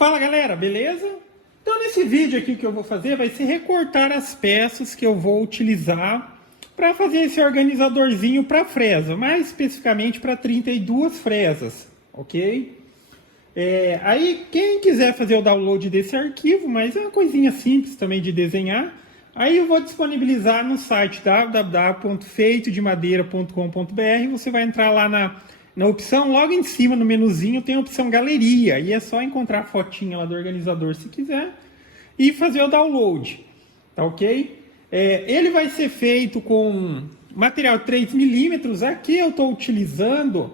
Fala galera, beleza? Então nesse vídeo aqui que eu vou fazer vai ser recortar as peças que eu vou utilizar para fazer esse organizadorzinho para fresa, mais especificamente para 32 fresas, ok? Aí quem quiser fazer o download desse arquivo, mas é uma coisinha simples também de desenhar, aí eu vou disponibilizar no site www.feitodemadeira.com.br. Você vai entrar lá na opção, logo em cima no menuzinho tem a opção galeria, e é só encontrar a fotinha lá do organizador se quiser e fazer o download, tá ok? Ele vai ser feito com material 3mm, aqui eu estou utilizando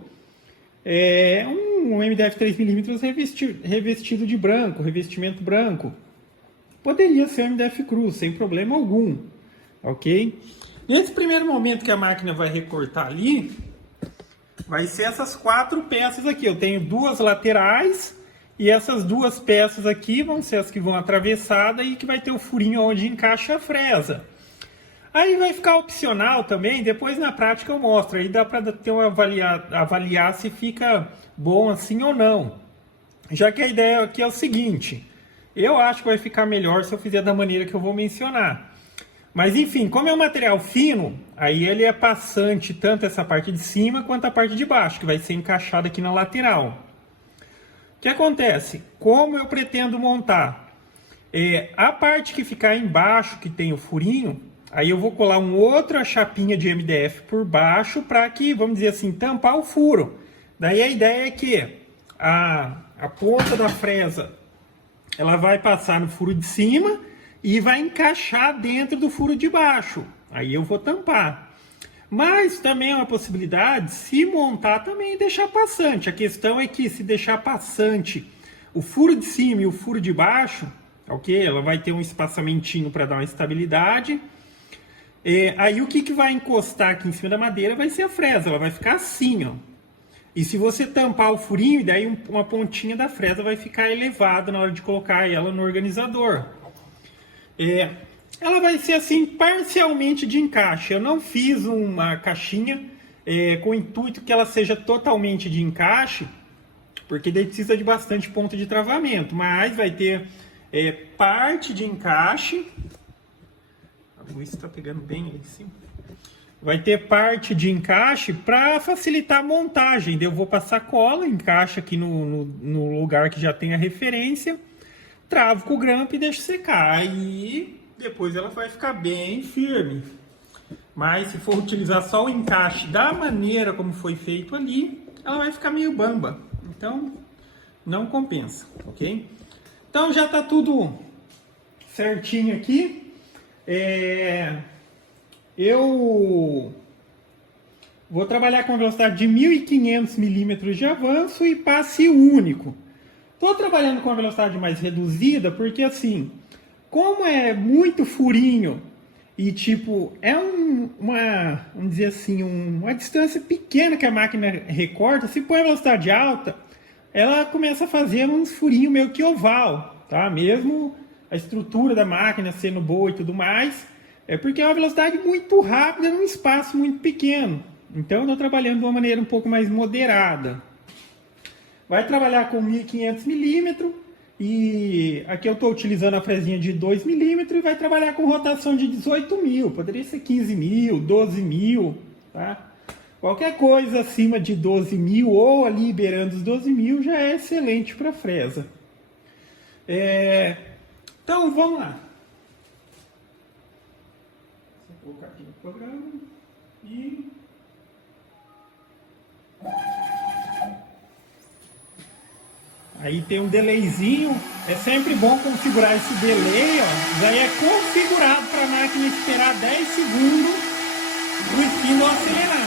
um MDF 3mm revestido de branco, revestimento branco. Poderia ser um MDF cru, sem problema algum, ok? Nesse primeiro momento que a máquina vai recortar ali, vai ser essas 4 peças aqui. Eu tenho 2 laterais e essas 2 peças aqui vão ser as que vão atravessadas e que vai ter o furinho onde encaixa a fresa. Aí vai ficar opcional também, depois na prática eu mostro. Aí dá para ter avaliar se fica bom assim ou não. Já que a ideia aqui é o seguinte, eu acho que vai ficar melhor se eu fizer da maneira que eu vou mencionar. Mas enfim, como é um material fino, aí ele é passante tanto essa parte de cima quanto a parte de baixo, que vai ser encaixada aqui na lateral. O que acontece? Como eu pretendo montar? A parte que ficar embaixo, que tem o furinho, aí eu vou colar uma outra chapinha de MDF por baixo para que, vamos dizer assim, tampar o furo. Daí a ideia é que a ponta da fresa ela vai passar no furo de cima e vai encaixar dentro do furo de baixo. Aí eu vou tampar. Mas também é uma possibilidade, se montar também deixar passante. A questão é que se deixar passante o furo de cima e o furo de baixo, ok? Ela vai ter um espaçamentinho para dar uma estabilidade. Aí o que vai encostar aqui em cima da madeira vai ser a fresa, ela vai ficar assim, ó. E se você tampar o furinho, daí uma pontinha da fresa vai ficar elevada na hora de colocar ela no organizador. Ela vai ser assim parcialmente de encaixe. Eu não fiz uma caixinha com o intuito que ela seja totalmente de encaixe, porque daí precisa de bastante ponto de travamento, mas vai ter parte de encaixe. A luz está pegando bem ali em cima. Vai ter parte de encaixe para facilitar a montagem. Eu vou passar cola, encaixa aqui no lugar que já tem a referência, travo com o grampo e deixo secar. Aí depois ela vai ficar bem firme. Mas se for utilizar só o encaixe da maneira como foi feito ali, ela vai ficar meio bamba. Então não compensa, ok? Então já está tudo certinho aqui. Eu vou trabalhar com a velocidade de 1500 milímetros de avanço e passe único. Estou trabalhando com a velocidade mais reduzida porque, assim, como é muito furinho e, tipo, vamos dizer assim, uma distância pequena que a máquina recorta, se põe a velocidade alta, ela começa a fazer uns furinhos meio que oval, tá? Mesmo a estrutura da máquina sendo boa e tudo mais, porque é uma velocidade muito rápida num espaço muito pequeno. Então eu estou trabalhando de uma maneira um pouco mais moderada. Vai trabalhar com 1500 milímetros e aqui eu estou utilizando a fresinha de 2 milímetros e vai trabalhar com rotação de 18.000. Poderia ser 15.000, 12.000, tá? Qualquer coisa acima de 12.000 ou ali beirando os 12.000 já é excelente para fresa. Então vamos lá. Vou colocar aqui no programa e aí tem um delayzinho. É sempre bom configurar esse delay, ó. Já é configurado para a máquina esperar 10 segundos o espíndulo acelerar.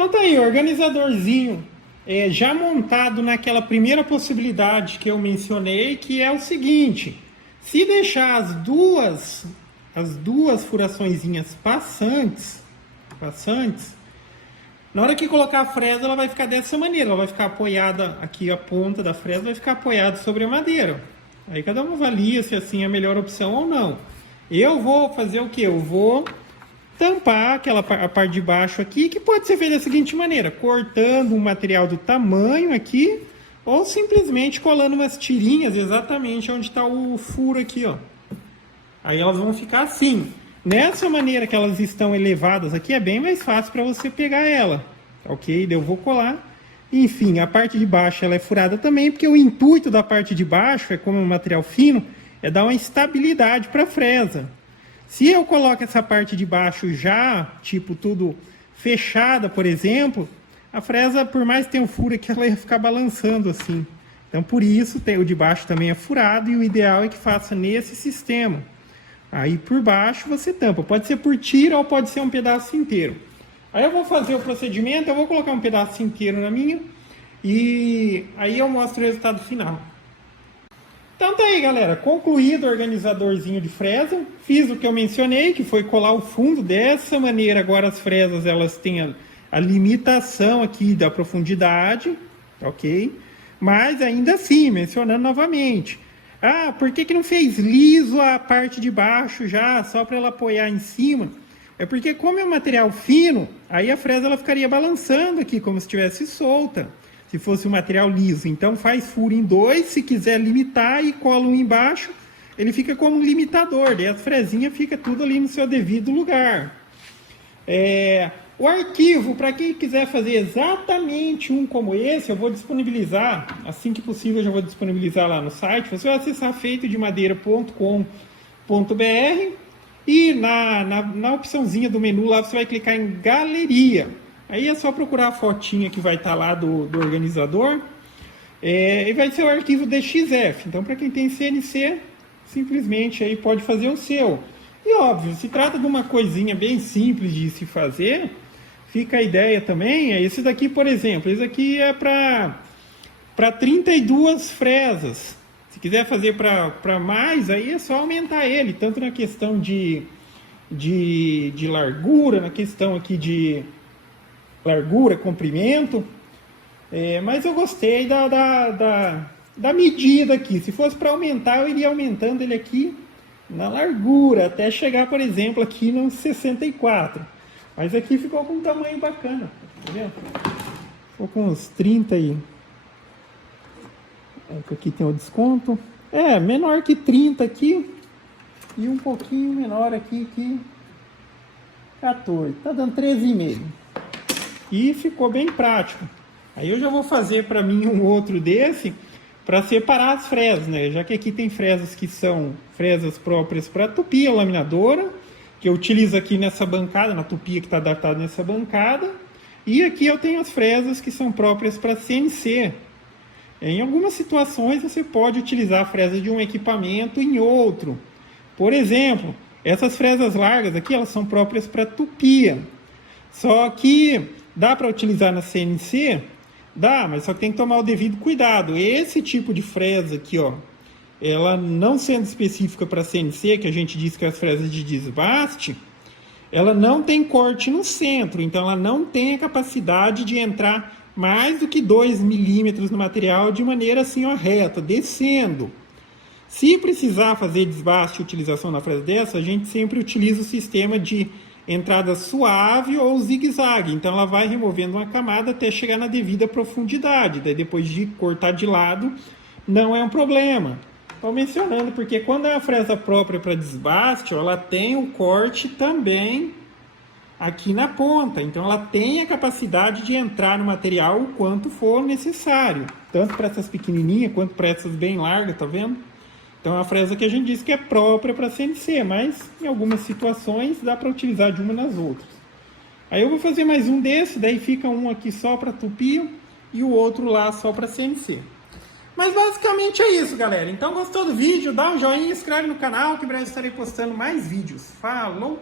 Então tá aí, organizadorzinho já montado naquela primeira possibilidade que eu mencionei, que é o seguinte: se deixar as duas furaçõezinhas passantes, na hora que colocar a fresa, ela vai ficar dessa maneira, ela vai ficar apoiada aqui, a ponta da fresa vai ficar apoiada sobre a madeira. Aí cada um avalia se assim é a melhor opção ou não. Eu vou fazer o que? Eu vou tampar a parte de baixo aqui, que pode ser feita da seguinte maneira: cortando um material do tamanho aqui, ou simplesmente colando umas tirinhas exatamente onde está o furo aqui, ó. Aí elas vão ficar assim. Nessa maneira que elas estão elevadas aqui, é bem mais fácil para você pegar ela, ok? Eu vou colar. Enfim, a parte de baixo ela é furada também, porque o intuito da parte de baixo, como um material fino, é dar uma estabilidade para a fresa. Se eu coloco essa parte de baixo já, tipo, tudo fechada, por exemplo, a fresa, por mais que tenha um furo aqui, ela ia ficar balançando assim. Então, por isso, o de baixo também é furado, e o ideal é que faça nesse sistema. Aí, por baixo, você tampa. Pode ser por tira ou pode ser um pedaço inteiro. Aí eu vou fazer o procedimento, eu vou colocar um pedaço inteiro na minha, e aí eu mostro o resultado final. Então tá aí, galera, concluído o organizadorzinho de fresa, fiz o que eu mencionei, que foi colar o fundo dessa maneira. Agora as fresas, elas têm a limitação aqui da profundidade, ok? Mas ainda assim, mencionando novamente, por que não fez liso a parte de baixo já, só para ela apoiar em cima? É porque como é um material fino, aí a fresa ela ficaria balançando aqui, como se estivesse solta, se fosse um material liso. Então faz furo em 2, se quiser limitar, e cola um embaixo, ele fica como um limitador, daí as fresinhas fica tudo ali no seu devido lugar. O arquivo, para quem quiser fazer exatamente um como esse, eu vou disponibilizar, assim que possível eu já vou disponibilizar lá no site. Você vai acessar feitodemadeira.com.br e na opçãozinha do menu lá você vai clicar em Galeria. Aí é só procurar a fotinha que vai estar lá do organizador, e vai ser o arquivo DXF. Então, para quem tem CNC, simplesmente aí pode fazer o seu. E óbvio, se trata de uma coisinha bem simples de se fazer, fica a ideia também. Esse daqui, por exemplo, esse aqui é para 32 fresas. Se quiser fazer para mais, aí é só aumentar ele, tanto na questão de largura, na questão aqui de largura, comprimento. Mas eu gostei da medida aqui. Se fosse para aumentar, eu iria aumentando ele aqui na largura, até chegar, por exemplo, aqui no 64. Mas aqui ficou com um tamanho bacana, tá vendo? Ficou com uns 30 e... Aqui tem o desconto. Menor que 30 aqui. E um pouquinho menor aqui que 14. Tá dando 13,5. E ficou bem prático. Aí eu já vou fazer para mim um outro desse, para separar as fresas, né? Já que aqui tem fresas que são fresas próprias para tupia laminadora, que eu utilizo aqui nessa bancada, na tupia que está adaptada nessa bancada. E aqui eu tenho as fresas que são próprias para CNC. Em algumas situações você pode utilizar a fresa de um equipamento em outro. Por exemplo, essas fresas largas aqui, elas são próprias para tupia. Só que dá para utilizar na CNC? Dá, mas só que tem que tomar o devido cuidado. Esse tipo de fresa aqui, ó, ela não sendo específica para CNC, que a gente diz que é as fresas de desbaste, ela não tem corte no centro, então ela não tem a capacidade de entrar mais do que 2 milímetros no material de maneira assim, ó, reta, descendo. Se precisar fazer desbaste e utilização na fresa dessa, a gente sempre utiliza o sistema de entrada suave ou zigue-zague. Então ela vai removendo uma camada até chegar na devida profundidade. Daí depois de cortar de lado, não é um problema. Estou mencionando porque quando é a fresa própria para desbaste, ela tem o corte também aqui na ponta. Então ela tem a capacidade de entrar no material o quanto for necessário. Tanto para essas pequenininhas quanto para essas bem largas, tá vendo? Então é uma fresa que a gente diz que é própria para CNC, mas em algumas situações dá para utilizar de uma nas outras. Aí eu vou fazer mais um desse, daí fica um aqui só para tupia e o outro lá só para CNC. Mas basicamente é isso, galera. Então gostou do vídeo? Dá um joinha, inscreve no canal que em breve estarei postando mais vídeos. Falou!